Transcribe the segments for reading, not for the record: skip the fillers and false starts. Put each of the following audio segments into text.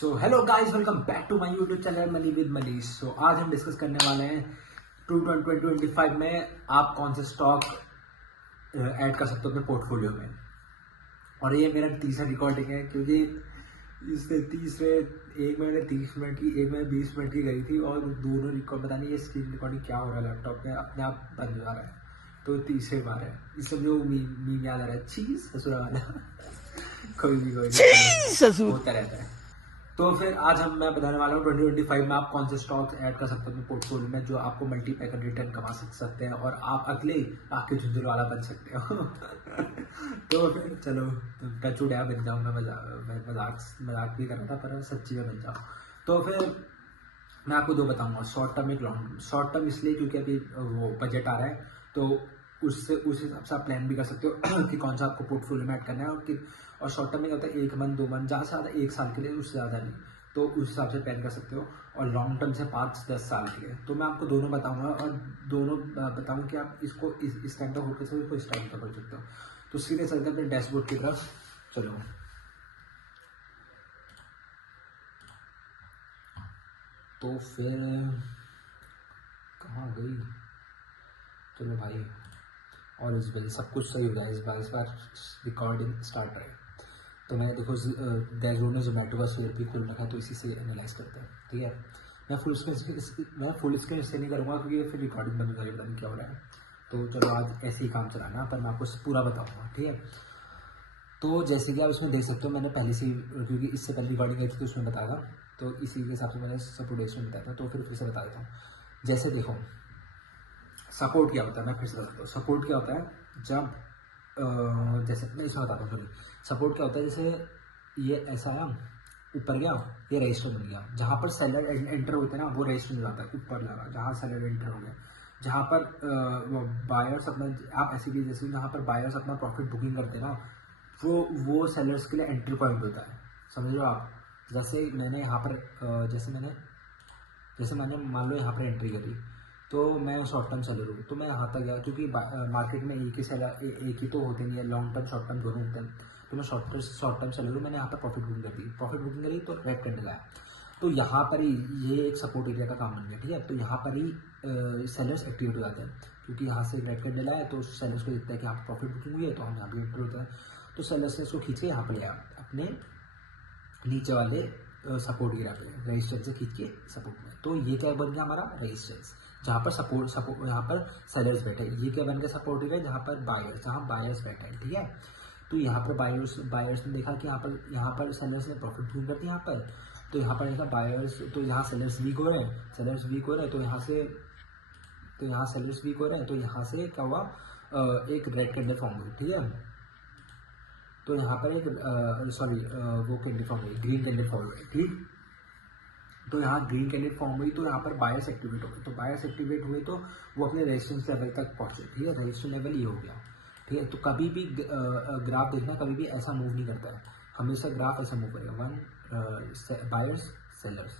So hello guys, welcome back to my YouTube channel money with Manish. So आज हम discuss करने वाले हैं 2025 में आप कौन से स्टॉक ऐड कर सकते हो अपने पोर्टफोलियो में। और ये मेरा तीसरा रिकॉर्डिंग है, क्योंकि इससे तीसरे एक मैंने 30 मिनट की, एक मैंने 20 मिनट की गई थी, और दोनों रिकॉर्ड पता नहीं ये स्क्रीन रिकॉर्डिंग क्या हो रहा है लैपटॉप में, अपने आप बंद हो जा रहा है। तो तीसरे बार है, इसलिए जो मीम याद आ रहा है, चीज ससुरा वाला। कोई नहीं होता रहता है। तो फिर आज मैं बताने वाला हूँ 2025 में आप कौन से स्टॉक ऐड कर सकते हो अपने पोर्टफोलियो में, जो आपको मल्टीपैकर रिटर्न कमा सकते हैं और आप अगले आके झुंझुर वाला बन सकते हो। तो फिर चलो, टच उड़ाया बन जाऊँ मैं मजाक भी कर रहा था, पर सच्ची में बन जाऊँ। तो फिर मैं आपको दो बताऊंगा, शॉर्ट टर्म एक लॉन्ग टर्म। शॉर्ट टर्म इसलिए क्योंकि अभी वो बजट आ रहा है, तो उससे उस हिसाब से आप प्लान भी कर सकते हो कि कौन सा आपको पोर्टफोलियो में ऐड करना है। और शॉर्ट टर्म में क्या होता है, 1 मंथ 2 मंथ, ज़्यादा से ज़्यादा 1 साल के लिए, उससे ज़्यादा नहीं। तो उस हिसाब से प्लान कर सकते हो। और लॉन्ग टर्म से 5-10 साल के लिए। तो मैं आपको दोनों बताऊंगा, और दोनों बताऊंगा कि आप इसको इस टाइम तक होकर इसको इस टाइम तक कर सकते हो। तो सीधे चलते अपने डैशबोर्ड की तरफ। चलो, तो फिर कहाँ गई? चलो भाई, और इस बार सब कुछ सही हो जाए। इस बार रिकॉर्डिंग स्टार्ट रहे। तो मैं देखो, डैशबोर्ड में जोमेटो का शेयर भी खोल रखा है, तो इसी से एनालाइज करते हैं। ठीक है, मैं फुल स्क्रीन इससे नहीं करूँगा, क्योंकि फिर रिकॉर्डिंग बंद हो जाएगी, पता नहीं क्या हो रहा है। तो चलो आज ऐसे ही काम चलाना, पर मैं आपको पूरा बताऊँगा। ठीक है, तो जैसे कि आप इसमें देख सकते हो, मैंने पहले से, क्योंकि इससे पहले रिकॉर्डिंग आई थी तो उसमें बताया था, तो इसी के हिसाब से मैंने सपोर्ट में बताया था, तो फिर से बता देता हूँ। जैसे देखो, सपोर्ट क्या होता है, मैं फिर से बताता हूँ। सपोर्ट क्या होता है, जब जैसे मैं इसमें बताता हूँ। सपोर्ट क्या होता है, जैसे ये ऐसा आया, ऊपर गया, ये रजिस्टर बन गया। जहाँ पर सेलर एंटर होते हैं ना, वो रजिस्टर में जाता है, ऊपर लगा जहाँ सेलर एंटर हो गया। जहाँ पर बायर्स अपना, आप ऐसी भी जैसे जहाँ पर बायर्स अपना प्रॉफिट बुकिंग करते हैं ना, वो सेलर्स के लिए एंट्री पॉइंट होता है। समझ लो आप। जैसे मैंने यहाँ पर जैसे मैंने मान लो यहाँ पर एंट्री करी, तो मैं शॉर्ट टर्म सेलर हूँ, तो मैं यहाँ तक गया, क्योंकि मार्केट में एक ही सेलर, एक ही तो होते नहीं है, लॉन्ग टर्म शॉर्ट टर्म दोनों होते हैं। तो मैं शॉर्ट टर्म सेलर हूँ, मैंने यहाँ पर प्रॉफिट बुकिंग कर दी, तो रेड कैंडल आया। तो यहाँ पर ही ये एक सपोर्ट एरिया का काम बन गया। ठीक है, तो यहाँ पर ही सेलर्स एक्टिवेट हो जाते हैं, क्योंकि यहाँ से रेड कैंडल आया, तो सेलर्स को दिखता है कि यहाँ पर प्रॉफिट बुकिंग हुई है, तो हम यहाँ पर एंटर होते हैं। तो सेलर्स ने इसको खींच के यहाँ पर लिया अपने नीचे वाले सपोर्ट गिरा पे, रेजिस्टेंस से खींच के सपोर्ट में। तो ये क्या बन गया हमारा रेजिस्टेंस, जहाँ पर सपोर्ट यहाँ पर सेलर्स बैठे। ये क्या बन गया सपोर्ट एरिया, जहाँ पर बायर्स बैठे हैं। ठीक है, तो यहाँ पर बायर्स ने देखा कि यहाँ पर सेलर्स ने प्रॉफिट बुक कर दिया यहाँ पर। तो यहाँ पर ऐसा बायर्स, तो यहाँ सेलर्स वीक हो रहे हैं, तो यहाँ सेलर्स वीक हो रहे हैं, तो यहाँ से क्या हुआ, एक रेड कैंडल फॉर्म हुई। ठीक है, तो यहाँ पर एक वो कैंडल फॉर्म हुई, ग्रीन कैंडल फॉर्म हुई। ठीक, तो यहाँ ग्रीन कैंडल फॉर्म हुई, तो यहाँ पर बायर्स एक्टिवेट हो गए। तो बायर्स एक्टिवेट हुए, तो वो अपने रेजिस्टेंस लेवल तक पहुँचे। ठीक है, रेजिस्टेंस लेवल ये हो गया। ठीक है, तो कभी भी ग्राफ देखना, कभी भी ऐसा मूव नहीं करता है, हमेशा ग्राफ ऐसा मूव करेगा। बायर्स सेलर्स,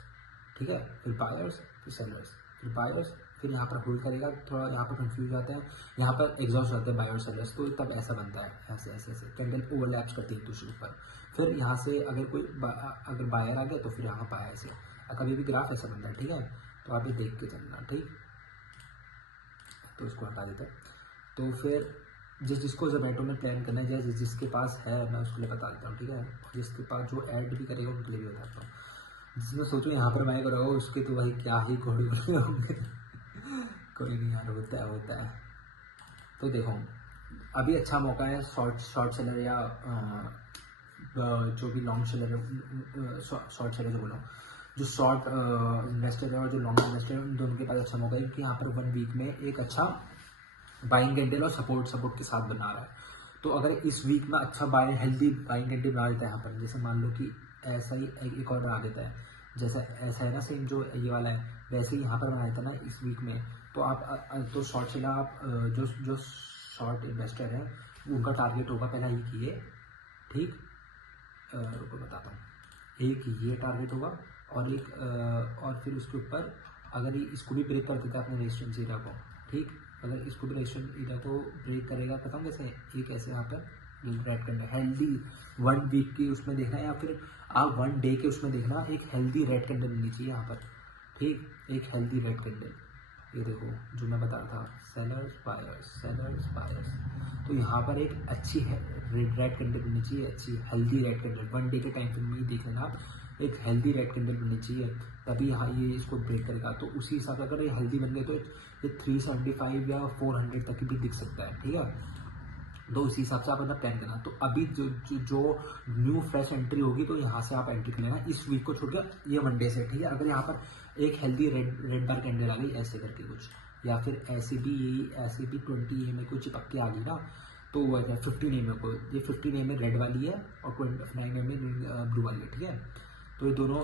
ठीक है, फिर बायर्स, फिर सेलर्स, फिर बायर्स, फिर यहाँ पर होल्ड करेगा, थोड़ा यहाँ पर कंफ्यूज जाता है, यहाँ पर एग्जॉस्ट होते हैं बायर सेलर्स, तो तब ऐसा बनता है, ऐसे ऐसे ऐसे कैंडल ओवरलैप्स करती है एक दूसरे ऊपर। फिर यहाँ से अगर बायर आ गया, तो फिर यहाँ बायर से, कभी भी ग्राफ ऐसा बनता है। ठीक है, तो आप ये देख के चलना। ठीक, तो इसको हटा देते हैं। तो फिर जिसको जोमेटो में प्लान करना है, जिसके पास है, मैं उसके लिए बता देता हूँ। ठीक है, जिसके पास जो ऐड भी करेगा उनके लिए भी बताता हूँ। जिसमें सोचो यहाँ पर मैं करोगे, उसके तो भाई क्या ही घोड़े होंगे। कोई नहीं यार, होता है। तो देखो, अभी अच्छा मौका है शॉर्ट सेलर, या जो भी लॉन्ग सेलर है, शॉर्ट सेलर जो बोला, जो शॉर्ट इन्वेस्टर है और जो लॉन्ग इन्वेस्टर है, उन दोनों के पास अच्छा मौका है, क्योंकि यहाँ पर 1 वीक में एक अच्छा बाइंग कैंडल और सपोर्ट के साथ बना रहा है। तो अगर इस वीक में अच्छा हेल्दी बाइंग कैंडल बना देता है यहाँ पर, जैसे मान लो कि ऐसा ही एक और बना देता है, जैसा ऐसा है ना, सेम जो ये वाला है, वैसे ही यहाँ पर बनाया था ना इस वीक में। तो आप तो शॉर्ट सेलर, आप जो शॉर्ट इन्वेस्टर है, उनका टारगेट होगा पहला ही कि ये, ठीक, रुको बताता हूँ, एक ये टारगेट होगा, और फिर उसके ऊपर अगर ये इसको भी ब्रेक कर देता है अपने रेजिस्टेंस एरिया को, ठीक, अगर इसको भी रेजिस्टेंस एरिया को ब्रेक करेगा, पता हूँ कैसे, एक ऐसे यहाँ पर रेड कैंडल हेल्दी 1 वीक की उसमें देखना, या फिर आप 1 डे के उसमें देखना, एक हेल्दी रेड कैंडल मिलनी चाहिए यहाँ पर, ठीक, एक हेल्दी रेड कैंडल। ये देखो जो मैं बता रहा था, सेलर्स बायर्स सेलर्स बायर्स, तो यहाँ पर एक अच्छी है रेड कैंडल बननी चाहिए, अच्छी हेल्दी रेड कैंडल 1 डे के टाइम फ्रेम में ही देख लेना आप, एक हेल्दी रेड कैंडल बननी चाहिए, तभी यहाँ ये इसको ब्रेक करेगा। तो उसी हिसाब से अगर ये हेल्दी बन गए तो ये 375 या 400 तक भी दिख सकता है, ठीक है। तो उसी हिसाब से आप अपना प्लान करना। तो अभी जो न्यू फ्रेश एंट्री होगी तो यहाँ से आप एंट्री कर लेना, इस वीक को छोड़ के ये 1 डे से, ठीक है। अगर यहाँ पर एक हेल्दी रेड बार कैंडल आ गई ऐसे करके कुछ, या फिर ऐसे भी 20 EMA को चिपक के आ गई ना, तो वो 15 EMA को, ये 15 EMA रेड वाली है और 29 EMA ब्लू वाली है, ठीक है। तो ये दोनों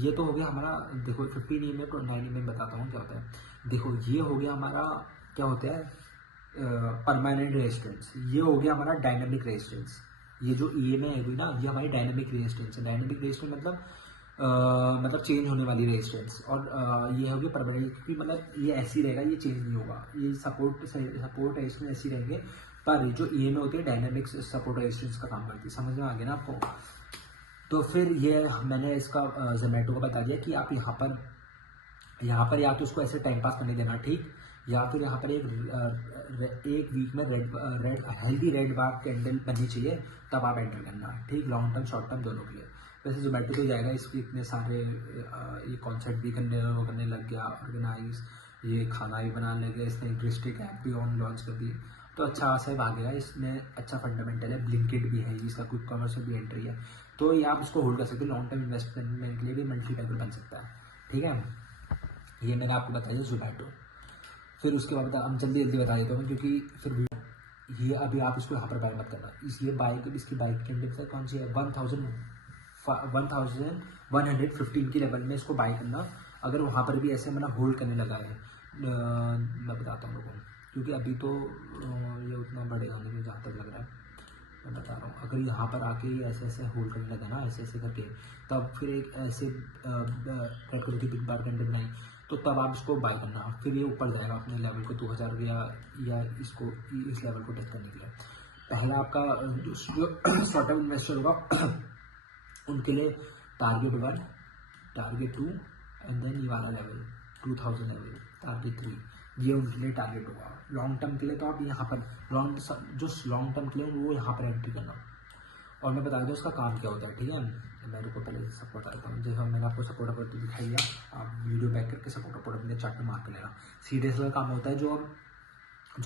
ये तो हो गया हमारा, देखो 15 EMA 29 EMA बताता हूँ क्या होता है। देखो ये हो गया हमारा क्या होता है, परमानेंट रेजिस्टेंस, ये हो गया हमारा डायनामिक रेजिस्टेंस। ये जो EMA है ना, ये हमारी डायनामिक रेजिस्टेंस है। डायनामिक रेजिस्टेंस मतलब चेंज होने वाली रेजिस्टेंस, और ये हो गया परमानेंट, क्योंकि मतलब ये ऐसी रहेगा, ये चेंज नहीं होगा, ये सपोर्ट रेजिस्टेंस ऐसी रहेंगे। पर जो EMA होती है डायनामिक सपोर्ट रेजिस्टेंस का काम करती है, समझ में आ गया ना आपको। तो फिर ये मैंने इसका जोमेटो को बता दिया कि आप यहाँ पर या तो उसको ऐसे टाइम पास करने देना, ठीक, या फिर यहाँ पर एक वीक में रेड हेल्दी रेड बार कैंडल बननी चाहिए, तब आप एंटर करना, ठीक, लॉन्ग टर्म शॉर्ट टर्म दोनों के लिए। वैसे जोमेटो तो जाएगा, इसके इतने सारे ये कॉन्सेप्ट भी करने लग गया ऑर्गेनाइज, ये खाना भी बनाने लग गया, इसने डिस्ट्रिक्ट ऐप भी लॉन्च कर दी, तो अच्छा से भागेगा, इसमें अच्छा फंडामेंटल है, ब्लिंकिट भी है, इसका क्विक कॉमर्स में भी एंट्री है, तो ये आप इसको होल्ड कर सकते हो, लॉन्ग टर्म इन्वेस्टमेंट के लिए भी मल्टीपैकर बन सकता है, ठीक है। ये मैंने आपको बताया जोमेटो। फिर उसके बाद हम जल्दी बता देता हूँ, क्योंकि फिर ये अभी आप इसको यहाँ पर बाय मत करना, इसकी बाइक कैंडल कौन सी है, 1115 की लेवल में इसको बाय करना। अगर वहाँ पर भी ऐसे मतलब होल्ड करने लगा है, मैं बताता हूँ लोगों को, क्योंकि अभी तो ये उतना बढ़ेगा नहीं मुझे जहाँ तक लग रहा है, मैं बता रहा हूँ। अगर यहाँ पर आके ये ऐसे होल्ड करने लगा ना, ऐसे करके, तब फिर एक ऐसे रेड कलर की बिग बार कैंडल बनाई, तो तब आप इसको बाय करना, फिर ये ऊपर जाएगा अपने लेवल को 2000 या इसको इस लेवल को टच करने के लिए। पहला आपका जो शॉर्ट टर्म इन्वेस्टर होगा उनके लिए टारगेट 1, टारगेट 2 एंड देन ये वाला लेवल 2000 लेवल, टारगेट 3, ये उनके लिए टारगेट होगा। लॉन्ग टर्म के लिए तो आप यहाँ पर जो लॉन्ग टर्म के लिए वो यहाँ पर एंट्री करना। और मैं बता दूँ उसका काम क्या होता है, ठीक है। मेरे को पहले सपोर्ट आ देता हूँ, जैसे मैंने आपको सपोर्ट अपोर्ट दिखाई दिया, आप वीडियो बैक करके सपोर्ट अपोर्ट अपने चार्ट में मार्क कर लेना। सीडीएस का काम होता है, जो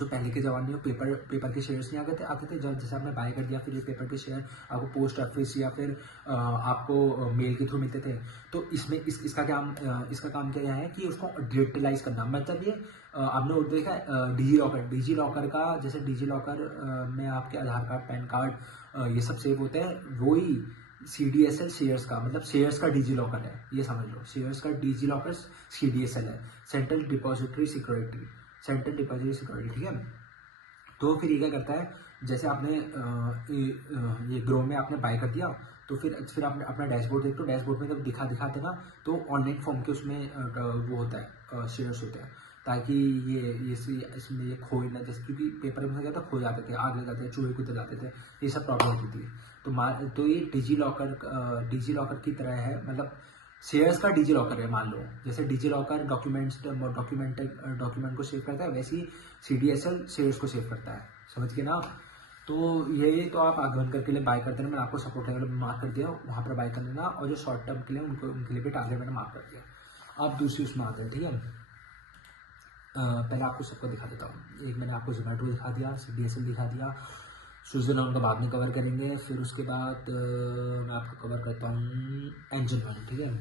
पहले के ज़माने में पेपर के शेयर्स नहीं आते थे, जैसे आपने बाय कर दिया, फिर ये पेपर के शेयर आपको पोस्ट ऑफिस या फिर आपको मेल के थ्रू मिलते थे। तो इसमें इसका काम क्या है कि उसको डिजिटलाइज करना, मतलब ये आपने वो देखा डिजी लॉकर का, जैसे डिजी लॉकर में आपके आधार कार्ड, पैन कार्ड ये सब सेव होते हैं, वही CDSL शेयर्स का, मतलब शेयर्स का डिजी लॉकर है, ये समझ लो, शेयर्स का डिजी लॉकर CDSL है, सेंट्रल डिपॉजिटरी सिक्योरिटी, ठीक है। तो फिर ये क्या करता है, जैसे आपने ये ग्रो में आपने बाय कर दिया, तो फिर आपने अपना डैशबोर्ड देखो, डैशबोर्ड में जब दिखाते ना, तो ऑनलाइन फॉर्म के उसमें वो होता है, शेयर्स होते हैं, ताकि इसमें ये खोए ना, जैसे क्योंकि पेपर में क्या था, खो जाते थे, आग लग जाते थे, चूहे कुत्ते जाते थे, ये सब प्रॉब्लम होती थी। तो ये डिजी लॉकर की तरह है, मतलब शेयर्स का डिजी लॉकर है, मान लो जैसे डिजी लॉकर डॉक्यूमेंट को सेव करता है, वैसे ही CDSL शेयर्स को सेव करता है, समझ के ना। तो ये तो आप आगमन करके लिए बाय करते हैं, मैंने आपको सपोर्ट लेवल मार्क कर दिया, वहाँ पर बाय कर लेना, और जो शॉर्ट टर्म के लिए उनके लिए भी टारगेट मैंने मार्क कर दिया। आप दूसरी उसमें आते हैं, ठीक है। पहले आपको सबको दिखा देता हूँ, एक मैंने आपको जोमेटो दिखा दिया, CDSL दिखा दिया, स्विट्जरलैंड का बाद में कवर करेंगे। फिर उसके बाद मैं आपको कवर करता हूँ एंजल वन, ठीक है,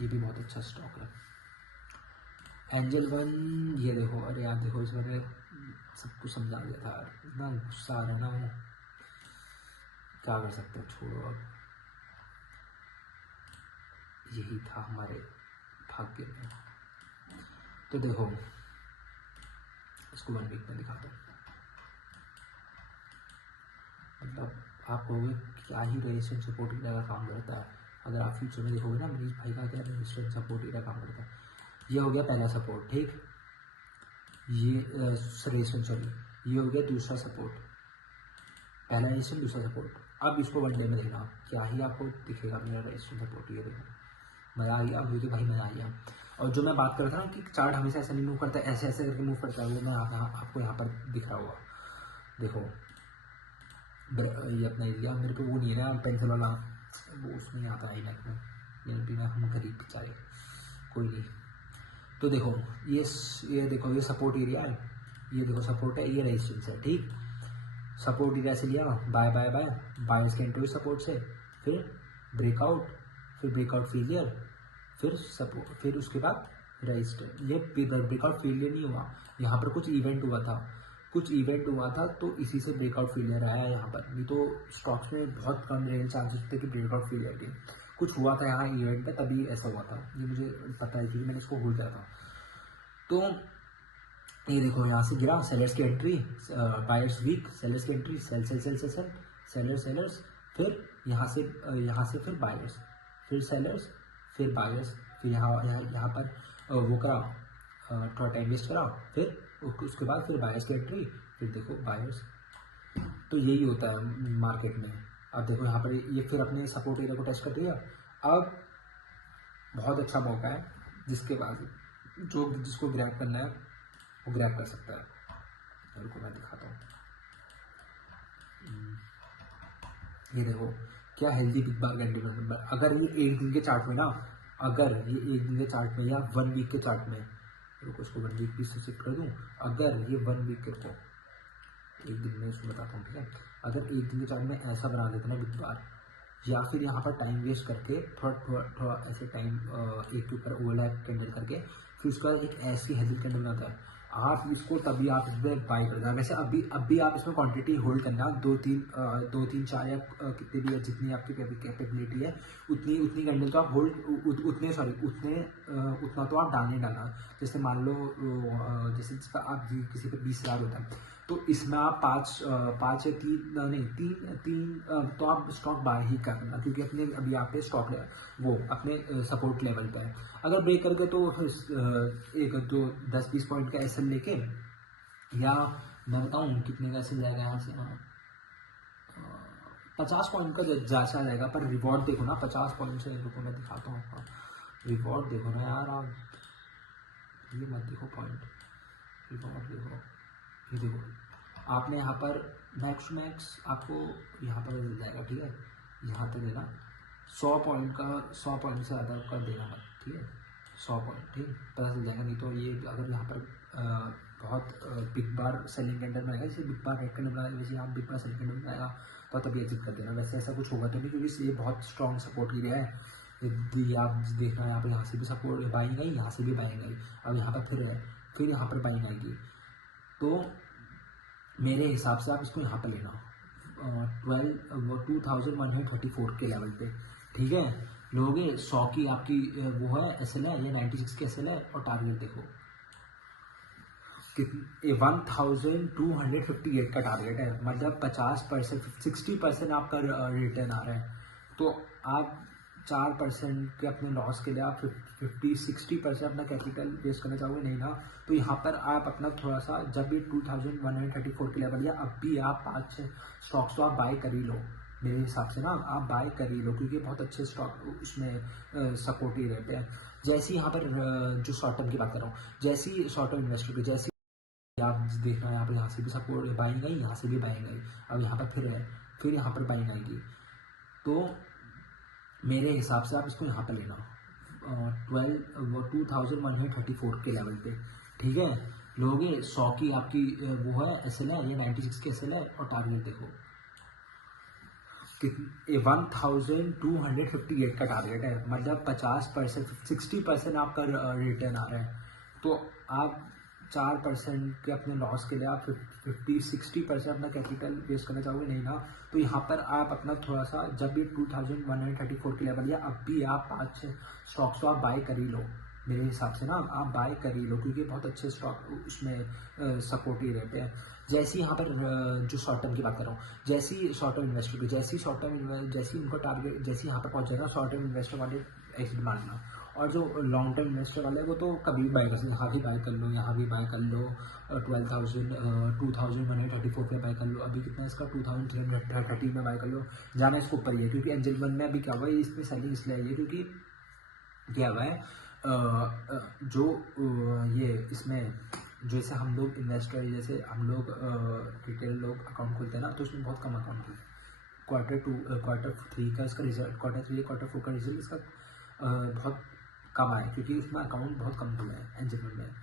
ये भी बहुत अच्छा स्टॉक है एंजल वन। ये देखो, अरे यार देखो, इसमें मैंने सब कुछ समझा दिया था यार, इतना गुस्सा आ रहा है ना, क्या कर सकते हो, छोड़ो अब, यही था हमारे भाग्य में। तो देखो इसको 1 वीक में दिखा दो, मतलब आप कहोगे क्या ही रेजिस्टेंस सपोर्ट एरिया का काम करता है। अगर आप फ्यूचर में देखोगे ना, मनीष भाई का क्या रेजिस्टेंस सपोर्ट एरिया काम करता है। ये हो गया पहला सपोर्ट, ठीक, ये रेजिस्टेंस, सॉरी, ये हो गया दूसरा सपोर्ट, पहला रेजिस्टेंस, दूसरा सपोर्ट। अब इसको वन डे में देखना, क्या ही आपको दिखेगा मेरा रेजिस्टेंस सपोर्ट। ये देखो मज़ा आ गया, मुझे भाई मज़ा आ गया। और जो मैं बात कर रहा था ना कि चार्ट हमेशा ऐसा नहीं मूव करता, ऐसे ऐसे करके मूव करता है, वो मैं आपको यहाँ पर दिख रहा हुआ। देखो ये अपना एरिया, मेरे को वो नहीं है ना पेंसिल वाला, वो उसमें आता है नेट में, मेरे बिना हम गरीब बेचारे, कोई नहीं। तो देखो ये देखो ये सपोर्ट एरिया है, ये देखो सपोर्ट है, ये रेजिस्टेंस है, ठीक। सपोर्ट एरिया से लिया, बाय बाय बाय, बायर्स के एंट्री सपोर्ट से, फिर ब्रेकआउट, फिर ब्रेकआउट फेलियर, फिर सपोर्ट, फिर उसके बाद रेजिस्टेंस। ये ब्रेकआउट फेलियर नहीं हुआ, यहाँ पर कुछ इवेंट हुआ था, तो इसी से ब्रेकआउट फेलियर आया यहाँ पर। नहीं तो स्टॉक्स में बहुत कम रियल चांसेस थे कि ब्रेकआउट फेलियर के, कुछ हुआ था यहाँ इवेंट में, तभी ऐसा हुआ था। ये मुझे पता है क्योंकि मैंने इसको होल्ड किया था। तो ये देखो यहाँ से गिरा, सेलर्स की एंट्री, बायर्स वीक, सेलर्स की entry, sell sell sell sell sell, sellers, फिर यहाँ से फिर बायर्स, फिर सेलर्स, फिर बायर्स, फिर यहाँ पर वो करा, थोड़ा टाइम वेस्ट करा, फिर उसके बाद फिर बायर्स की एंट्री, फिर देखो बायर्स। तो यही होता है मार्केट में। अब देखो यहाँ पर ये फिर अपने सपोर्ट एरिया को टेस्ट कर दिया। अब बहुत अच्छा मौका है, जिसके बाद जिसको ग्रैब करना है वो ग्रैब कर सकता है। रुको मैं दिखाता हूँ। ये देखो क्या हेल्दी बिग बार कैंडल नंबर। अगर ये एक दिन के चार्ट में ना, अगर ये एक दिन के चार्ट में या 1 वीक के चार्ट में, रुको इसको 1 वीक भी शिफ्ट कर दूँ। अगर ये 1 वीक के को एक दिन में इसको बताता हूँ, ठीक है। अगर एक दिन के चार्ट में ऐसा बना देता ना बिग बार, या फिर यहाँ पर टाइम वेस्ट करके थोड़ा ऐसे टाइम एक के ऊपर ओवरलैप कैंडल करके फिर उसका एक ऐसी हेल्दी कैंडल बनाता है, आप इसको तभी आप इसमें बाई कर देना। वैसे अभी आप इसमें क्वांटिटी होल्ड करना, 2 3 4 या कितने भी, जितनी आपकी कैपेबिलिटी है उतनी कैंडल तो आप होल्ड, उतना तो आप डालना। जैसे मान लो जैसे जिसका आप किसी पे 20,000 होता है, तो इसमें आप 5 या 3 तो आप स्टॉक बाय ही करना, क्योंकि अपने अभी आप पे स्टॉक वो अपने सपोर्ट लेवल पे है। अगर ब्रेक कर गए तो एक जो 10-20 पॉइंट का एसएल लेके, या मैं बताऊँ कितने का एसएल जाएगा यहाँ से, 50 पॉइंट का जाचा जाएगा। पर रिवॉर्ड देखो ना 50 पॉइंट से, रुको मैं दिखाता हूँ। रिवॉर्ड देखो ना यार, आप ये मत देखो पॉइंट, रिवॉर्ड देखो। ये देखो आपने यहाँ पर मैक्स टू मैक्स आपको यहाँ पर मिल जाएगा, ठीक है। यहाँ पे देना 100 पॉइंट से ज़्यादा का देना मत, ठीक है। 100 पॉइंट, ठीक, पता चल जाएगा। नहीं तो ये अगर यहाँ पर बहुत बिग बार सेलिंग कैंडल बनाएगा, जैसे बिग बार रेड कैंडल बनाएगा, वैसे यहाँ बिग बार सेलिंग कैंडल बनाएगा, तो तभी एग्जिट कर देना। वैसे ऐसा कुछ होगा तो नहीं, क्योंकि ये बहुत स्ट्रॉन्ग सपोर्ट एरिया है। यदि आप देखना यहाँ पर, यहाँ से भी सपोर्ट बाइंग आई, यहाँ से भी बाइंग आई, अब यहाँ पर फिर यहाँ पर बाइंग आएगी। तो मेरे हिसाब से आप इसको यहाँ पर लेना 2134 के लेवल पे, ठीक है। लोगे 100 की आपकी वो है एसएल है, ये 96 की एसएल है, और टारगेट देखो 1258 का टारगेट है, मतलब 50%, 60% आपका रिटर्न आ रहा है। तो आप 4% के अपने लॉस के लिए आप 50-60% अपना कैपिटल वेस्ट करना चाहोगे, नहीं ना। तो यहाँ पर आप अपना थोड़ा सा, जब भी 2134 के लेवल, या अब भी आप 5-6 स्टॉक्स तो आप बाय कर ही लो, मेरे हिसाब से ना आप बाय कर ही लो, क्योंकि बहुत अच्छे स्टॉक उसमें सपोर्ट ही रहते हैं। जैसे यहाँ पर जो शॉर्ट टर्म की बात कर रहा हूँ, जैसी शॉर्ट टर्म इन्वेस्टर की, जैसी आप देखना यहाँ पर, यहाँ से भी सपोर्ट बाइंग आई, यहाँ से भी बाइंग आई, अब यहाँ पर फिर यहाँ पर बाइंग आएगी। तो मेरे हिसाब से आप इसको यहाँ पर लेना 2134 के लेवल पे, ठीक है। लोगे 100 की आपकी वो है एसएल है, ये 96 की एसएल है, और टारगेट देखो 1258 का टारगेट है, मतलब 50%, 60% आपका रिटर्न आ रहा है। तो आप 4% के अपने लॉस के लिए आप 50-60% अपना कैपिटल वेस्ट करना चाहोगे, नहीं ना। तो यहाँ पर आप अपना थोड़ा सा, जब भी 2134 के लेवल, या अब भी आप 5-6 स्टॉक्स तो आप बाय कर ही लो, मेरे हिसाब से ना आप बाय कर ही लो, क्योंकि बहुत अच्छे स्टॉक उसमें सपोर्ट ही रहते हैं। जैसे यहाँ पर जो शॉर्ट टर्म की बात कर रहा हूँ, जैसी शॉर्ट टर्म इन्वेस्टर की, जैसी उनका टारगेट, जैसे यहाँ पर पहुँच जाएगा, शॉर्ट टर्म इन्वेस्टर वाले एग्जिट मारना, और जो लॉन्ग टर्म इन्वेस्टर वाले हैं वो तो कभी भी बाय कर सकते हैं, यहाँ भी बाय कर लो, यहाँ भी बाय कर लो, 2134 पे बाय कर लो, अभी कितना इसका 2330 में बाय कर लो, जाना इसको ऊपर ही है। क्योंकि एंजल वन में अभी क्या हुआ है, इसमें सेलिंग इसलिए आई है क्योंकि क्या हुआ है, जो ये इसमें जैसे हम लोग इन्वेस्टर, जैसे हम लोग रिटेल लोग अकाउंट खोलते हैं ना, तो उसमें बहुत कम अकाउंट है। क्वार्टर 3 का इसका रिजल्ट, क्वार्टर 4 का रिजल्ट इसका बहुत कम आया, क्योंकि इसमें अकाउंट बहुत कम खुले हैं एंजल में।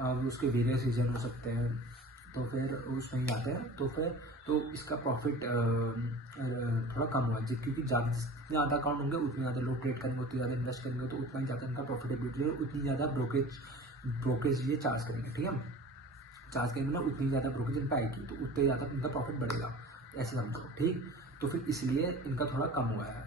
अब उसके वेरियस रीजन हो सकते हैं, तो फिर उसमें ही आते हैं, तो इसका प्रॉफिट थोड़ा कम हुआ, क्योंकि जितने ज़्यादा अकाउंट होंगे उतने ज़्यादा लोग ट्रेड करेंगे, उतनी ज़्यादा इन्वेस्ट करेंगे, तो उतना ही ज़्यादा इनका प्रॉफिटेबिलिटी है, उतनी ज़्यादा ब्रोकेज ये चार्ज करेंगे, ठीक है। चार्ज करेंगे ना, उतनी ज़्यादा ब्रोकेज इन पर आएगी, तो उतने ज़्यादा इनका प्रॉफिट बढ़ेगा, ऐसे समझो, ठीक। तो फिर इसलिए इनका थोड़ा कम हुआ है,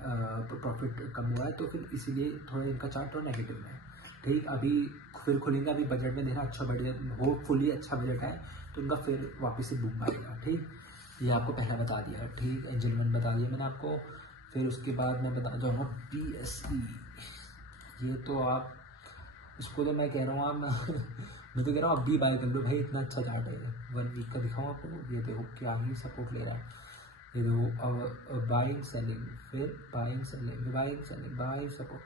प्रॉफिट कम हुआ है, तो फिर इसीलिए थोड़ा इनका चार्ट थोड़ा नेगेटिव में है, ठीक। अभी फिर खुलेंगे, अभी बजट में देखना अच्छा बजट, होपफुली अच्छा बजट है, तो इनका फिर वापस से बूम आएगा, ठीक। ये आपको पहला बता दिया, ठीक। एंजल वन बता दिया मैंने आपको। फिर उसके बाद मैं बता जाऊँगा BSE। ये तो आप इसको तो मैं कह रहा हूँ आप मैं तो कह रहा हूँ अभी बाय कर लो भाई, इतना अच्छा चार्ट है। 1 वीक का दिखाऊँ आपको, ये देखो क्या ही सपोर्ट ले रहा है, ये देखो। अब बाइंग सेलिंग, फिर buying selling, buying selling, buy support,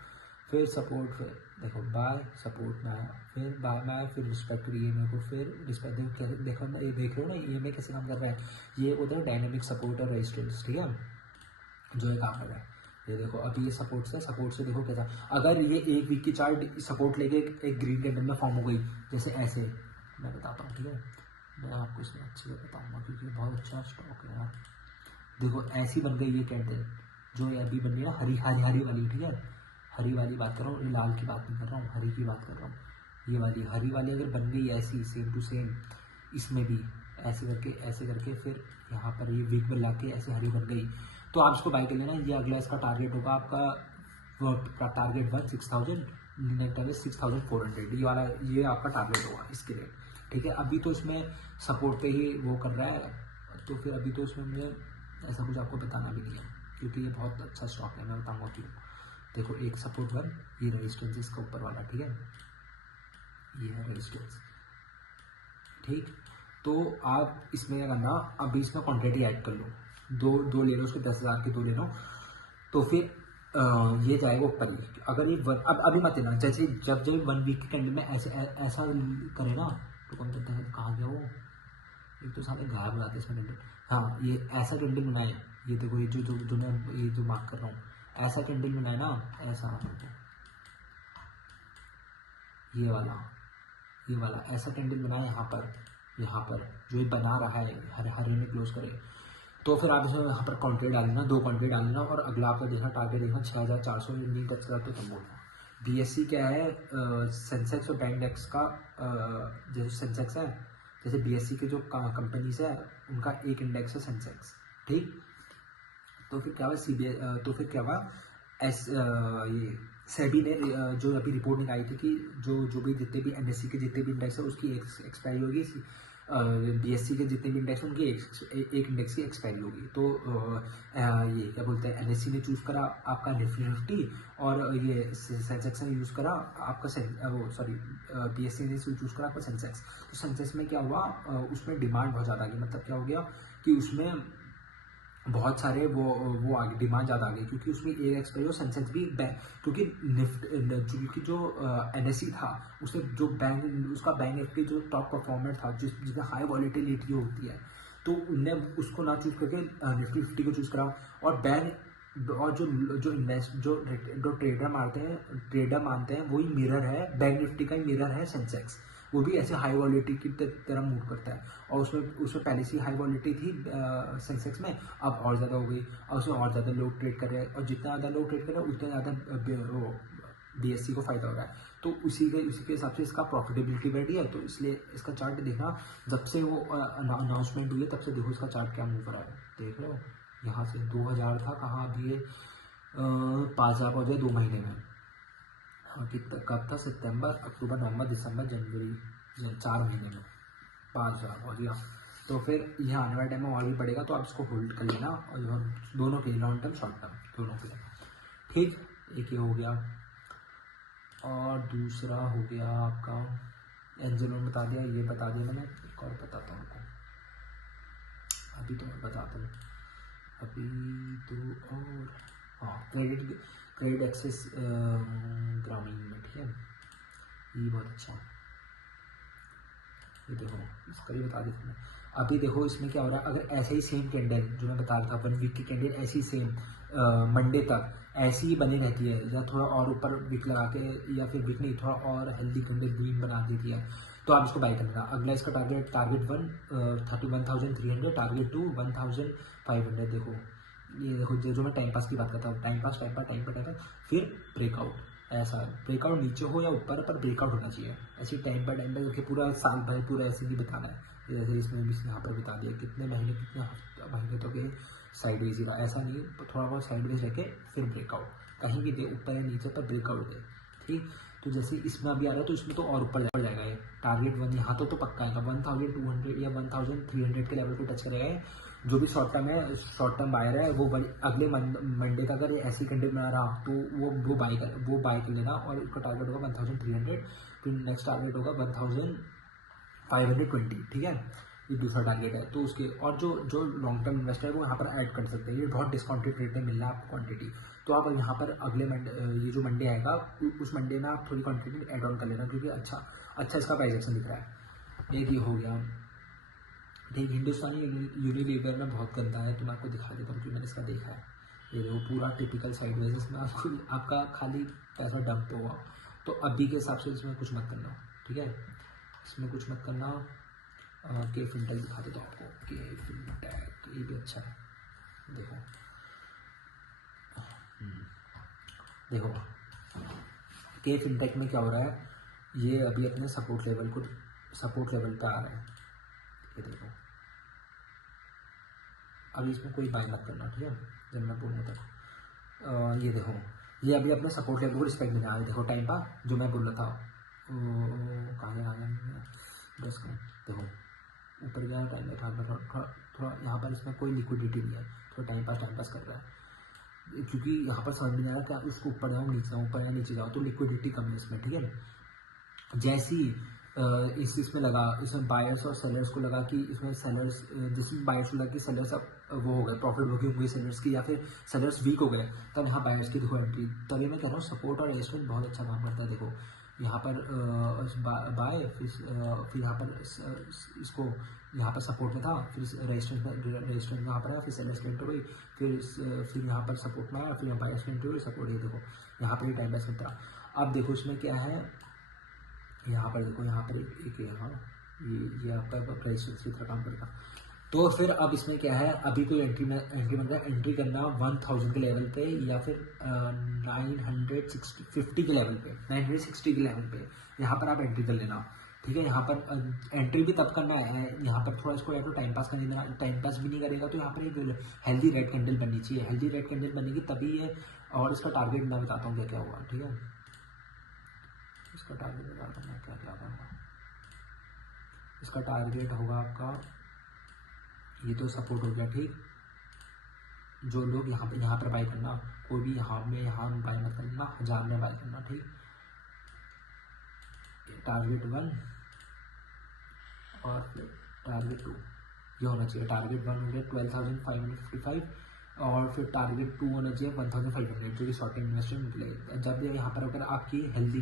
फिर सपोर्ट, फिर देखो बाय सपोर्ट में आया, फिर बाय में आया, फिर रिस्पेक्ट दिए मेरे को, फिर रिस्पेक्ट देखो ना, ये देख रहे हो ना ये में कैसे काम कर रहा है, ये उधर डायनेमिक सपोर्ट और रेजिस्टेंस, ठीक है, जो ये काम कर रहा है। ये देखो अभी ये सपोर्ट से देखो कैसा, अगर ये 1 वीक की चार्ट सपोर्ट लेके एक ग्रीन कैंडल में फॉर्म हो गई, जैसे ऐसे, मैं बताता हूँ, ठीक है, मैं आपको इसमें अच्छे से बताऊँगा, क्योंकि बहुत अच्छा स्टॉक है यार। देखो ऐसी बन गई ये कैंडल, जो ये अभी बन गई ना, हरी हरी वाली, ठीक है, हरी वाली बात कर रहा हूँ, ये लाल की बात नहीं कर रहा हूँ, हरी की बात कर रहा हूँ। ये वाली हरी वाली अगर बन गई ऐसी सेम टू सेम, इसमें भी ऐसे करके फिर यहाँ पर ये वीक बन ला के ऐसे हरी बन गई, तो आप इसको बाय कर लेना। ये अगला इसका टारगेट होगा आपका, टारगेट 6,000, नेट 6,400, ये वाला ये आपका टारगेट होगा इसके लिए, ठीक है। अभी तो इसमें सपोर्ट पे ही वो कर रहा है, तो फिर अभी तो इसमें मुझे ऐसा कुछ आपको बताना भी नहीं है, क्योंकि ये बहुत अच्छा स्टॉक है, मैं बताऊँगा क्यों। देखो एक सपोर्ट 1, ये रेजिस्टेंस इसका ऊपर वाला, ठीक है, ये है रेजिस्टेंस, ठीक। तो आप इसमें क्या करना, अभी इसमें क्वांटिटी ऐड कर लो, दो ले लो, उसके 10,000 की 2 ले लो, तो फिर ये जाएगा ऊपर ही। अगर ये अब अभी मत लेना, जैसे जब 1 वीक के कैंडल में ऐसा करे ना, तो कौन कहते हैं कहाँ गया वो, एक तो सारे गायब हो जाते इसमें कैंडल। हाँ, ये ऐसा कैंडल बनाए, ये देखो, ये जो मैं ये जो मार्क कर रहा हूँ, ऐसा कैंडल बनाए ना, ऐसा ये वाला ऐसा कैंडल बनाए यहाँ पर जो ये बना रहा है, हरे में क्लोज करे, तो फिर आप इसमें यहाँ पर काउंटर डाल लेना, 2 काउंटर डाल लेना, और अगला आपका देखना टारगेट देखना 6,400 नहीं टच करा तो कम बोलना। BSE क्या है, सेंसेक्स और बैंक इंडेक्स का, जैसे सेंसेक्स है, जैसे BSE के जो कंपनीज है उनका एक इंडेक्स है सेंसेक्स, ठीक। तो फिर क्या हुआ, ये सेबी ने जो अभी रिपोर्ट निकाली थी कि जो भी जितने भी NSE के जितने भी इंडेक्स है उसकी एक्सपायरी होगी, BSE के जितने भी इंडेक्स हैं उनकी एक इंडेक्स की एक्सपायरी होगी। तो ये क्या बोलते हैं, NSE ने चूज़ करा आपका निफ्टी 50, और ये सेंसेक्स ने यूज़ करा आपका BSE ने चूज़ करा आपका सेंसेक्स। तो सेंसेक्स में क्या हुआ, उसमें डिमांड बहुत ज़्यादा आ गई, मतलब क्या हो गया कि उसमें बहुत सारे वो आगे डिमांड ज़्यादा आ गई, क्योंकि उसमें एक एक्सपायरी हो, सेंसेक्स भी क्योंकि जो NSE था उससे जो उसका बैंक निफ्टी जो टॉप परफॉर्मर था, जिसमें हाई वॉलेटिलिटी होती है, तो उनने उसको ना चूज़ करके निफ्टी 50 को चूज़ करा। और जो ट्रेडर मानते हैं वही मिरर है, बैंक निफ्टी का ही मिरर है सेंसेक्स, वो भी ऐसे हाई वॉलिटी की तरह मूव करता है। और उसमें पहले से हाई वॉलिटी थी सेंसेक्स में, अब और ज़्यादा हो गई, और उसमें और ज़्यादा लोग ट्रेड कर रहे हैं, और जितना ज़्यादा लोग ट्रेड कर रहे हैं उतना ज़्यादा BSE को फायदा हो रहा है। तो उसी के हिसाब से इसका प्रॉफिटेबिलिटी बढ़ी है, तो इसलिए इसका चार्ट देखना, जब से वो अनाउंसमेंट हुई है तब से देखो इसका चार्ट क्या मूव रहा है, देख लो। यहाँ से 2,000 था, कहाँ अभी ये 5,000 पहुँच गया 2 महीने में। कितना कब था, सितंबर, अक्टूबर, नवंबर, दिसंबर, जनवरी, 4 महीने में 5,000 हो गया। तो फिर यह आने वाले टाइम में और भी बढ़ेगा, तो आप इसको होल्ड कर लेना, और दोनों के लिए, लॉन्ग टर्म शॉर्ट टर्म दोनों के लिए, ठीक। एक ये हो गया। और दूसरा हो गया आपका एंजल लोन बता दिया, ये बता दिया मैंने। एक और बताता हूँ आपको, अभी तो मैं बताता हूँ, अभी तो और हाँ, क्रेडिट एक्सेस ग्रामीण में, ठीक है, ये बहुत अच्छा है। ये देखो इसका भी बता देता हूँ। अभी देखो इसमें क्या हो रहा है, अगर ऐसे ही सेम कैंडल जो मैं बता रहा था 1 वीक की कैंडल ऐसी सेम मंडे तक ऐसी ही बनी रहती है, या थोड़ा और ऊपर विक लगा के, या फिर विक नहीं थोड़ा और हेल्दी कैंडल ग्रीन बना देती है, तो आप इसको बाई करना। अगला इसका टारगेट 31,300, टारगेट 2 1,500। देखो ये देखो जो मैं टाइम पास की बात करता हूँ, टाइम पास, फिर ब्रेकआउट। ऐसा ब्रेकआउट नीचे हो या ऊपर, पर ब्रेकआउट होना चाहिए। ऐसे टाइम पर करके पूरा साल भर पूरा ऐसे नहीं बिताना है। जैसे इसमें भी यहाँ पर बता दिया कितने महीने महीने तो के साइड वेज का, ऐसा नहीं थोड़ा बहुत साइड वेज रखे फिर ब्रेकआउट, कहीं भी दे ऊपर या नीचे पर ब्रेकआउट दे, ठीक। तो जैसे इसमें अभी आ रहा है तो इसमें तो और ऊपर जाएगा ये टारगेट 1, यहाँ तो पक्का आएगा 1,200 या 1,300 के लेवल को टच करेगा ये। जो भी शॉर्ट टर्म है, शॉर्ट टर्म बायर है, वो अगले मंडे का अगर ऐसी कंडीशन में आ रहा तो वो बाय कर लेना, और उसका टारगेट होगा 1,300, फिर नेक्स्ट टारगेट होगा 1,520, ठीक है। ये दूसरा टारगेट है। तो उसके और जो लॉन्ग टर्म इन्वेस्टर है वो यहाँ पर ऐड कर सकते हैं, ये बहुत डिस्काउंटेड रेट में मिल रहा है आपको क्वांटिटी। तो आप यहाँ पर अगले मंडे, ये जो मंडे आएगा उस मंडे में आप थोड़ी क्वांटिटी ऐड ऑन कर लेना, क्योंकि अच्छा इसका प्राइस एक्शन दिख रहा है। एक ये हो गया, ठीक। हिंदुस्तानी यूनिलीवर में बहुत गंदा है, तो मैं आपको दिखा देता हूँ कि मैंने इसका देखा है। ये देखो पूरा टिपिकल साइड वेज, इसमें आपका खाली पैसा डंप होगा। तो अभी के हिसाब से इसमें कुछ मत करना, ठीक है, इसमें कुछ मत करना। के फिनटेक दिखा देता हूँ आपको, के फिनटेक ये भी अच्छा है। देखो देखो के फिनटेक में क्या हो रहा है, ये अभी अपने सपोर्ट लेवल पे आ रहा है। ये देखो अभी इसमें कोई बाय मत करना, ठीक है, जब मैं बोलूँ तक। ये देखो ये अभी अपने सपोर्ट लेवल को रिस्पेक्ट देना है। देखो टाइम का जो मैं बोल रहा था, कहाँ आ गया बस का, देखो ऊपर गया टाइम थोड़ा यहाँ पर इसमें कोई लिक्विडिटी नहीं है, थोड़ा टाइम पास कर रहा है, क्योंकि यहाँ पर समझ में नहीं आ रहा कि उसको ऊपर जाओ नीचे जाओ, ऊपर या नीचे जाओ, तो लिक्विडिटी कम है इसमें, ठीक है। जैसी इसमें लगा, इसमें बायर्स और सेलर्स को लगा कि इसमें सेलर्स, जिसमें बायर्स को लगा कि सेलर्स अब वो हो गए, प्रॉफिट बुकिंग हुई सेलर्स की, या फिर सेलर्स वीक हो गए, तब यहाँ बायर्स की देखो एंट्री। तभी मैं कह रहा हूँ सपोर्ट और रेजिस्टेंस बहुत अच्छा काम करता है। देखो यहाँ पर बाय, फिर यहाँ पर इसको यहाँ पर सपोर्ट में था, फिर रेजिस्टेंस यहाँ पर आया, फिर सेलर्स की एंट्री हुई, फिर यहाँ पर सपोर्ट में आया, फिर बायर्स की एंट्री हुई, सपोर्ट। ये देखो यहाँ पर ही टाइम पास करता। अब देखो इसमें क्या है, यहाँ पर देखो यहाँ पर एक यहाँ ये आपका रेजिस्टेंस की तरह काम करेगा। तो फिर अब इसमें क्या है, अभी कोई एंट्री मतलब एंट्री करना 1,000 के लेवल पे, या फिर 950 के लेवल पे, 960 के लेवल पे यहाँ पर आप एंट्री कर लेना, ठीक है। यहाँ पर एंट्री भी तब करना है, यहाँ पर थोड़ा इसको या तो टाइम पास करने देना, टाइम पास भी नहीं करेगा तो यहाँ पर एक हेल्दी रेड कैंडल बननी चाहिए, हेल्दी रेड कैंडल बनेगी तभी है। और इसका टारगेट मैं बताता हूँ क्या क्या होगा, ठीक है, इसका टारगेट बताता हूँ मैं क्या क्या होगा। इसका टारगेट होगा आपका, ये तो सपोर्ट हो गया, ठीक। जो लोग यहाँ पर बाय करना, कोई भी यहाँ बाय मत करना, 1000 में बाय करना, ठीक। टारगेट 1 और फिर टारगेट 2 ये होना चाहिए। टारगेट 1 हो गया 12,555, और फिर टारगेट 2 होना चाहिए 1,500, जो कि शॉर्ट टर्म इन्वेस्टर निकले। जब यहाँ पर अगर आपकी हेल्दी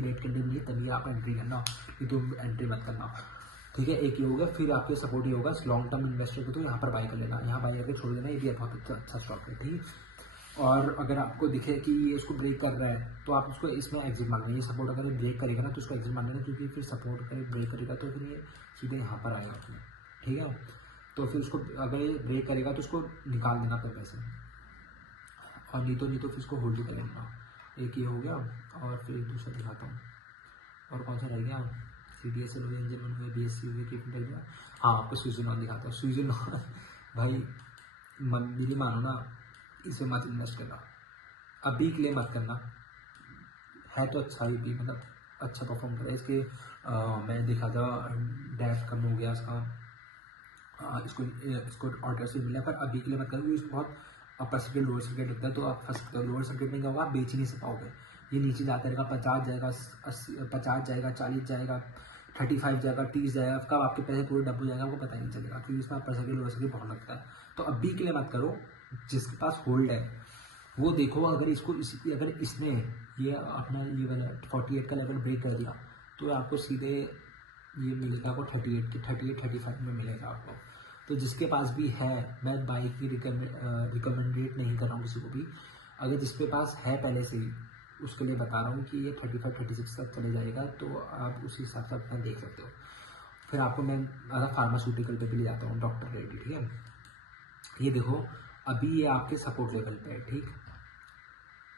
रेट कैंडल मिली तभी आप एंट्री करना, नहीं तो एंट्री मत करना, ठीक है। एक ये होगा, फिर आपके सपोर्ट ये होगा लॉन्ग टर्म इन्वेस्टर को, तो यहाँ पर बाय कर लेना, यहाँ बाय करके छोड़ देना, ये भी बहुत अच्छा स्टॉक है, ठीक। और अगर आपको दिखे कि ये इसको ब्रेक कर रहा है तो आप उसको इसमें एग्जिट मान लेना। ये सपोर्ट अगर ये ब्रेक करेगा ना तो उसको एग्जिट मान लेना, क्योंकि फिर सपोर्ट अगर ब्रेक करेगा तो फिर ये सीधे यहाँ पर आएगा अपने, ठीक है। तो फिर उसको अगर ये ब्रेक करेगा तो उसको निकाल देना फिर पैसे, और नहीं तो फिर उसको होल्ड कर लेना। एक ये हो गया, और फिर दूसरा दिखाता हूँ, और कौन सा रह गया, CDSL हो गया, इंजन हो गया, BSC हो गया, केपिटल हो गया। हाँ आपको स्विट्जरलैंड दिखाता हूँ। स्विट्जरलैंड भाई मेरी मानो ना, इसमें मत इन्वेस्ट करना, अभी के लिए मत करना, है तो अच्छा ही भी, मतलब अच्छा परफॉर्म करे इसके। मैंने देखा था डैश कम हो गया इसका, इसको ऑर्डर से मिला, पर अभी के लिए मत करो, इसको बहुत अपर सर्किट लोअर सर्किट लगता है, तो आप फंस सकते हो। लोअर सर्किट में क्या होगा, आप बेच ही नहीं पाओगे, ये नीचे जाता रहेगा, 50 जाएगा, 80, 50 जाएगा, 40 जाएगा, 35 जाएगा, 30 जाएगा, कब आपके पैसे पूरे डब्बू जाएगा आपको पता ही नहीं चलेगा, क्योंकि इसमें आप पैसे के लोगों से बहुत लगता है। तो अभी के लिए मत करो, जिसके पास होल्ड है वो देखो, अगर अगर इसने ये अपना ये वाला 48 का लेवल ब्रेक कर दिया तो आपको सीधे ये मिलेगा आपको 38 में मिलेगा आपको। तो जिसके पास भी है, मैं बाई की रिकमेंडेड नहीं कर रहा हूँ किसी को भी, अगर जिसके पास है पहले से ही उसके लिए बता रहा हूँ कि ये 35-36 तक चले जाएगा, तो आप उस हिसाब से अपना देख सकते हो। फिर आपको मैं फार्मास्यूटिकल पे भी ले जाता हूँ, डॉक्टर रेड्डी, ठीक है। ये देखो अभी ये आपके सपोर्ट लेवल पे है, ठीक,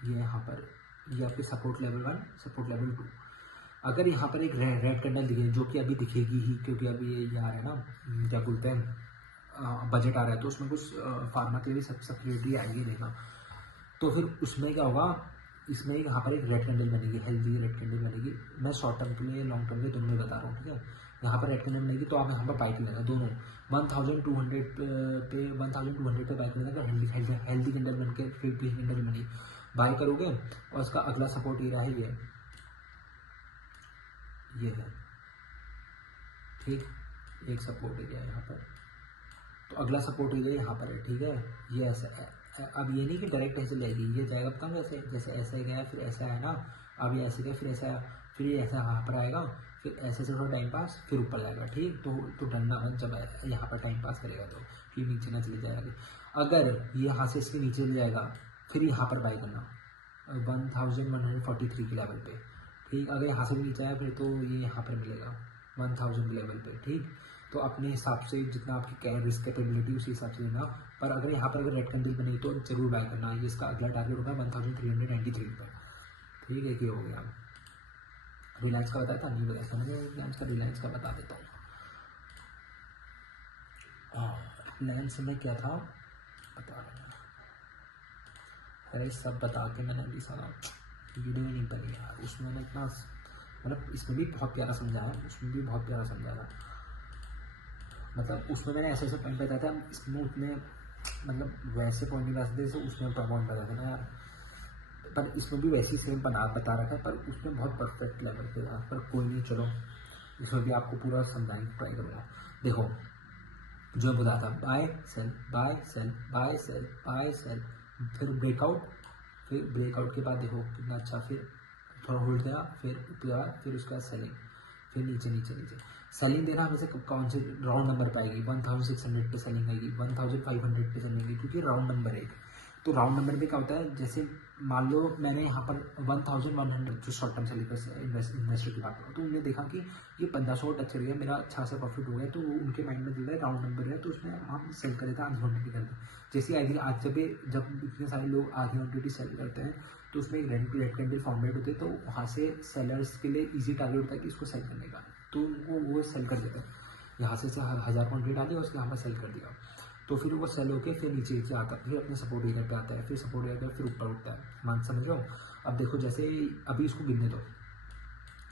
ये यहाँ पर ये आपके सपोर्ट लेवल 1, सपोर्ट लेवल 2। अगर यहाँ पर एक रेड कैंडल दिखे, जो कि अभी दिखेगी ही, क्योंकि अभी ये आ रहा है ना, क्या बोलते हैं, बजट आ रहा है, तो उसमें कुछ फार्मा के लिए सब्सिडी आएगी देना, तो फिर उसमें क्या होगा, इसमें यहाँ पर एक रेड कैंडल बनेगी, हेल्दी रेड कैंडल बनेगी। मैं शॉर्ट टर्म के लिए लॉन्ग टर्म के दोनों में बता रहा हूँ, ठीक है। यहाँ पर रेड कैंडल बनेगी तो आप यहाँ पर बाइक लेना, दोनों 1200 पे 1200 पे बाइक लेना। अगर हेल्दी कैंडल बन के फिर ग्रीन कैंडल बनी, बाई करोगे और उसका अगला सपोर्ट एरिया है ये है, ठीक, एक सपोर्ट एरिया है यहाँ पर, तो अगला सपोर्ट एरिया यहाँ पर है, ठीक है। ये ऐसा है, अब ये नहीं कि डायरेक्ट ऐसे जाएगी, ये जाएगा पता है जैसे ऐसे गया फिर ऐसा है ना, अब ये ऐसे गया फिर ऐसा, फिर ये ऐसा यहाँ पर आएगा, फिर ऐसे से थोड़ा टाइम पास, फिर ऊपर जाएगा, ठीक। तो डरना मत जब यहाँ पर टाइम पास करेगा तो, फिर नीचे ना चली जाएगा। अगर ये यहाँ से इसके नीचे चले जाएगा फिर यहाँ पर बाई करना 1143 के लेवल पे, ठीक। अगर यहाँ से भी नीचे आया फिर तो ये यहाँ पर मिलेगा 1000 के लेवल पे, ठीक। तो अपने हिसाब से जितना आपकी रिस्क कैपेबिलिटी उसी हिसाब से लेना, पर अगर यहाँ पर अगर रेड कैंडल बनी तो जरूर बाय करना। ये इसका अगला टारगेट होगा 1393 पर, ठीक है। ये हो गया। रिलायंस का बताया था, नहीं बताया था मैंने, रिलायंस का बता देता हूँ। रिलायंस में क्या था बता रहा हूँ, अरे सब बता के मैंने अभी सारा वीडियो नहीं बनी यार, उसमें मैंने इतना मतलब इसमें भी बहुत प्यारा समझाया, उसमें भी बहुत प्यारा समझाया, मतलब उसमें मैंने ऐसे ऐसे पॉइंट बताया था, इसमें उतने मतलब वैसे पॉइंट नहीं बता सकते जैसे उसमें पॉइंट बताया था ना यार, पर इसमें भी वैसे ही सेम बता रखा है, पर उसमें बहुत परफेक्ट लेवल पे था। पर कोई नहीं, चलो इसमें भी आपको पूरा समझाने की ट्राई करूँगा। देखो जो मैं बताया था, buy sell buy sell buy sell buy sell, फिर ब्रेकआउट के बाद देखो कितना अच्छा, फिर थोड़ा होल्ड किया, फिर ऊपर आया, फिर उसके बाद सेलिंग, फिर नीचे नीचे नीचे सेलिंग देना। हमें कौन से राउंड नंबर पे आएगी, 1600 पे सेलिंग आएगी, 1500 पे सेलिंग आएगी, क्योंकि राउंड नंबर है। तो राउंड नंबर पे क्या होता है, जैसे मान लो मैंने यहाँ पर 1100 जो शॉर्ट टर्म सेलिंग इन्वेस्टर की बात करूँ, तो उन्होंने देखा कि ये 1500 टच कर गया, मेरा अच्छा सा प्रॉफिट हो गया, तो उनके माइंड में दिल है राउंड नंबर है, तो उसमें हम सेल कर देते हैं अनसर्टेनिटी करते। जैसे आएगी आज जब इतने सारे लोग अनसर्टेनिटी सेल करते हैं, तो उसमें एक रेड कैंडल फॉर्मेट होते हैं, तो वहाँ से सेलर्स के लिए ईजी टारगेट होता है कि इसको सेल करने का, तो वो सेल कर देते हैं। यहाँ से 1000 क्वान्टिटी डाली और उसके यहाँ पर सेल कर दिया, तो फिर वो सेल होकर फिर नीचे आता है, फिर अपने सपोर्ट एरिया पे आता है, फिर सपोर्ट एरिया पे फिर ऊपर उठता है, मान समझ रहे हो। अब देखो जैसे अभी इसको गिनने दो,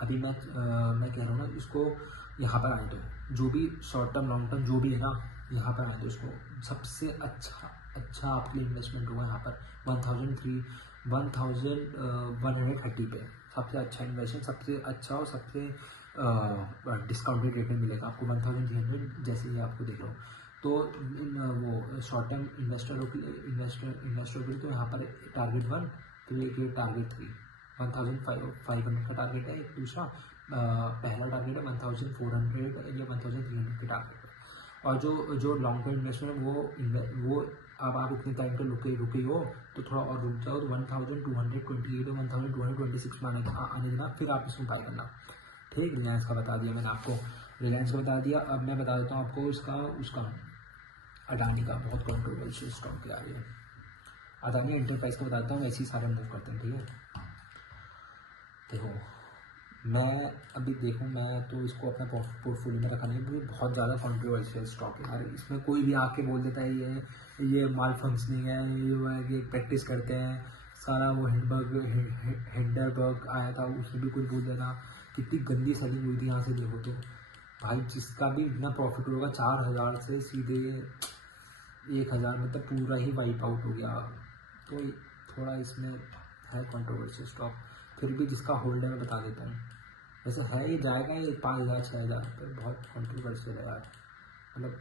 अभी मैं कह रहा हूँ ना, इसको यहाँ पर आने दो, जो भी शॉर्ट टर्म लॉन्ग टर्म जो भी है ना, यहाँ पर आने दो इसको। सबसे अच्छा आपके लिए इन्वेस्टमेंट होगा यहाँ पर 1130 पे, सबसे अच्छा इन्वेस्टमेंट, सबसे अच्छा और सबसे डिस्काउंटेड रेट में मिलेगा आपको 1300, जैसे ये आपको देख रहा हूँ। तो वो शॉर्ट टर्म इन्वेस्टरों के लिए तो यहाँ पर टारगेट 1, फिर एक टारगेट 3, 1500 का टारगेट है। एक दूसरा पहला टारगेट है 1400 या 1300 के टारगेट है। और जो लॉन्ग टर्म इन्वेस्टर है वो अब आप इतने टाइम पे रुके हो, तो थोड़ा और रुक जाओ, तो 1228 और 1226 में आने देना, फिर आप इसमें बाय करना, ठीक। रिलायंस का बता दिया मैंने आपको, रिलायंस का बता दिया। अब मैं बता देता हूँ आपको उसका अडानी का, बहुत कंट्रोवर्शियल स्टॉक आ रही है, अडानी एंटरप्राइज का बताता हूँ, ऐसे ही सारे मूव करते हैं, ठीक है। देखो मैं अभी मैं तो इसको अपना पोर्टफोलियो में रखा नहीं, बहुत ज़्यादा कंट्रोवर्शियल स्टॉक है यार। इसमें कोई भी आके बोल देता है ये माल फंक्शनिंग है, ये प्रैक्टिस करते हैं सारा, वो हिंडरबर्ग आया था, उसने भी कुछ बोल देना, कितनी गंदी सेलिंग हुई थी यहाँ से। देखो तो भाई जिसका भी इतना प्रॉफिट होगा 4000 से सीधे 1000, मतलब पूरा ही वाइप आउट हो गया। तो थोड़ा इसमें है कंट्रोवर्शियल स्टॉक, फिर भी जिसका होल्ड है मैं बता देता हूँ। वैसे है ये जाएगा ये 5,000 6,000 पर, बहुत कंट्रोवर्शियल है यार। मतलब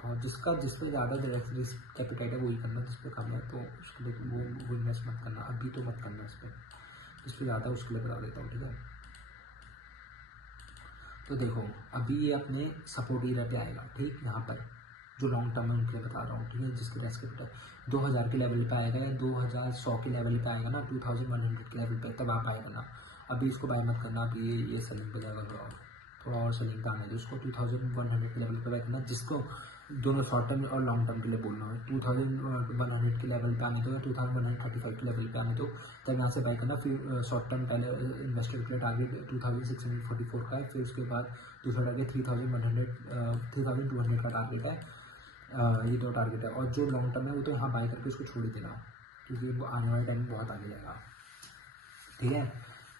बहुत जिस पे ज़्यादा रिस्क कैपिटल है वही करना, जिस पे कम है तो उसके लिए वो इन्वेस्ट मत करना, अभी तो मत करना इस पर। जिस पे ज़्यादा उसके लिए बता देता हूँ, ठीक है। तो देखो अभी ये अपने सपोर्ट एरिया पे आएगा, ठीक, यहाँ पर जो लॉन्ग टर्म है उनके लिए बता रहा हूँ, ठीक है। जिसके रिस्क कैपिटल 2,000 के लेवल पे आएगा या 2,100 के लेवल पे आएगा ना, 2,100 के लेवल पे, तब आप आएगा ना। अभी इसको बाय मत करना, अभी ये सेलिंग पे जाएगा, थोड़ा और सेलिंग पे आने दो उसको। 2,100 के लेवल पे बाय करना, जिसको दोनों शॉर्ट टर्म और लॉन्ग टर्म के लिए बोलना है। 2,100 के लेवल पे आने दो या 2,135 के लेवल पे आने दो, तब यहाँ से बाय करना। फिर शॉर्ट टर्म पहले इन्वेस्टर के लिए टारगेट 2,644 का है, फिर उसके बाद दूसरा टारगेट 3,200 का टारगेट है। ये दो टारगेट है, और जो लॉन्ग टर्म है वो तो यहाँ बाय करके उसको छोड़ ही देना, क्योंकि वो आने वाले टाइम में बहुत आगे जाएगा, ठीक है।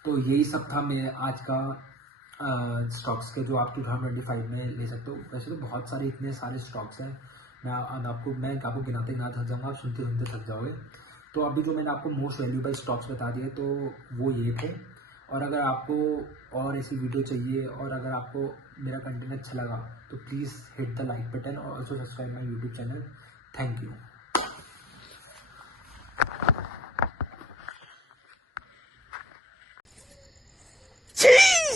तो यही सब था मेरे आज का स्टॉक्स के, जो आप 2025 में ले सकते हो। वैसे तो बहुत सारे इतने सारे स्टॉक्स हैं, मैं आपको गिनाते गिनाते थक जाऊँगा, आप सुनते सुनते थक जाओगे। तो अभी जो मैंने आपको मोस्ट वैल्यूएबल स्टॉक्स बता दिए तो वो ये थे। और अगर आपको और ऐसी वीडियो चाहिए और अगर आपको मेरा कंटेंट अच्छा लगा तो please hit the like button और also subscribe my YouTube channel. Thank you.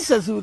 ससुर